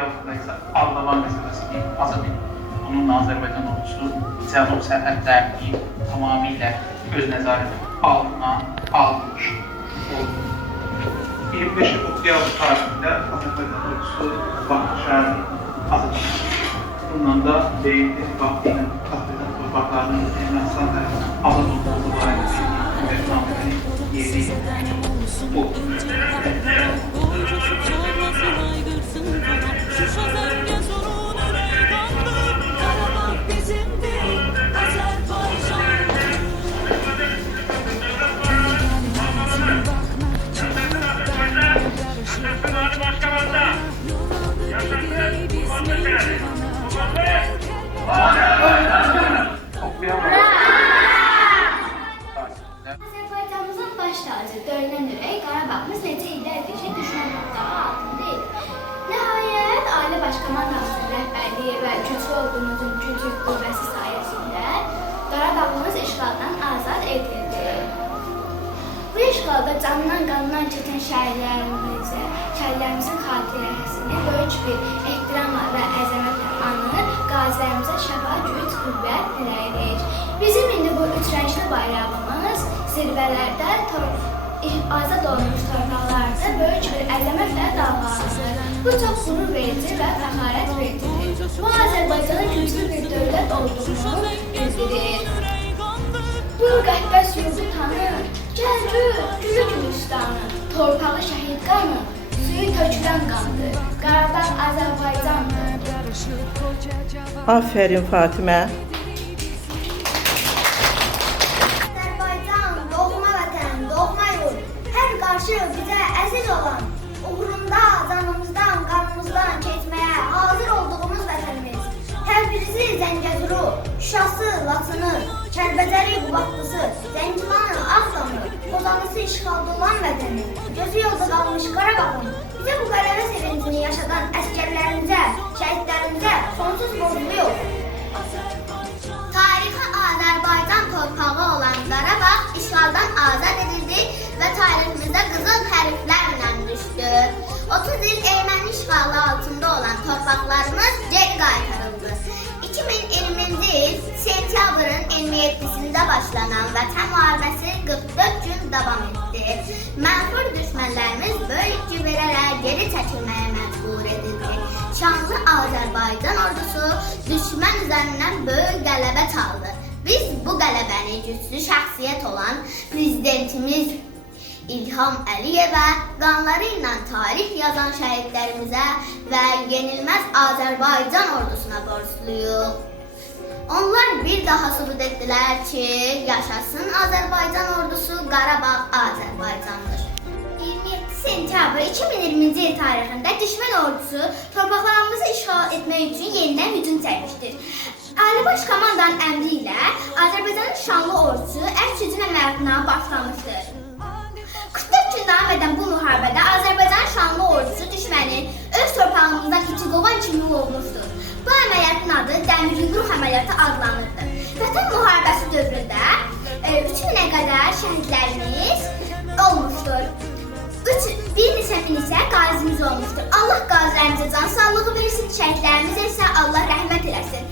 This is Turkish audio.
altındaysa anlama meselesi değil, azı değil. Bununla Azerbaycan ordusu Seanok Serhat'taki tamamıyla göz nezareti altına almış oldu. 25 Oktyabr tarihinde Azerbaycan ordusu Bakışar'ı azaltmış. Bundan da Beylikdüzü Vakti'nin katleden topraklarının Ermenistan tarafından azat olduğu Azərbaycanımızın baş tacı döyünən ürək Qarabağımız neçə illərdir ki, düşmən tutdağı altındaydı. Nəhayət, ailə başkomandanımızın rəhbərliyi və güclü ordumuzun gücü qüvvəsi sayəsində Qarabağımız işğaldan azad edildi. Bu işğalda canından qanından keçən şəhidlərimizə, şəhidlərimizin xatirəsini böyük bir ehtiramla qüvvət diləyirik. Bizim indi bu üç rəngli bayrağımız zirvələrdə tor- azad olunmuş torpaqlarda böyük bir əzəmətlə dalğalanır. Bu çox qürur verici və fəxarət vericidir. Bu Azərbaycanın güclü bir dövlət olduğunu bildirir. Bu müqəddəs yurdu tanı, gəl gül, gülü gülüstanı, torpağı şəhid qanı, suyu tökülən qandır, Qarabağ Azərbaycandır. Aferin Fatime. Azərbaycan, doğma vətən, doğma yurt, hər qarşı bizə əziz olan, uğrunda canımızdan, qanımızdan keçməyə hazır olduğumuz vətənimiz. Təbrizi, Zəngəzuru, Şuşası, Laçını, Kəlbəcəri, Qubadlısı, Zəngilanı, Ağdamı, Kozanlısı işğalda olan vətəni, gözü yolda qalmış Qarabağın, bizə bu qələbə sevincini yaşadan əskərlərimizə, şəhidlərimizə Vətən müharibəsi 44 gün davam etdi. Mənfur düşmənlərimiz böyük güvərərək geri çəkilməyə məcbur edildi. Şanlı Azərbaycan ordusu düşmən üzərindən böyük qələbə çaldı. Biz bu qələbəni güclü şəxsiyyət olan prezidentimiz İlham Əliyevə, qanları ilə tarix yazan şəhidlərimizə və yenilməz Azərbaycan ordusuna borcluyuq. Onlar bir daha sübut etdilər ki, yaşasın Azərbaycan ordusu, Qarabağ Azərbaycandır. 27 sentyabr 2020-ci il tarixində düşmən ordusu torpaqlarımızı işğal etmək üçün yenidən hücum çəkmişdir. Ali Baş Komandanın əmri ilə Azərbaycanın şanlı ordusu ərk hücum əməliyyatına başlamışdır. 44 gün davam edən bu müharibədə Azərbaycanın şanlı ordusu düşmənin öz torpağımızdan keçi qovan kimi olmuşdur. Bu əməliyyatın adı Dəmir olmuşdur. Allah qazilərimizə can sağlığı versin, şəhidlərimizə isə Allah rəhmət eləsin.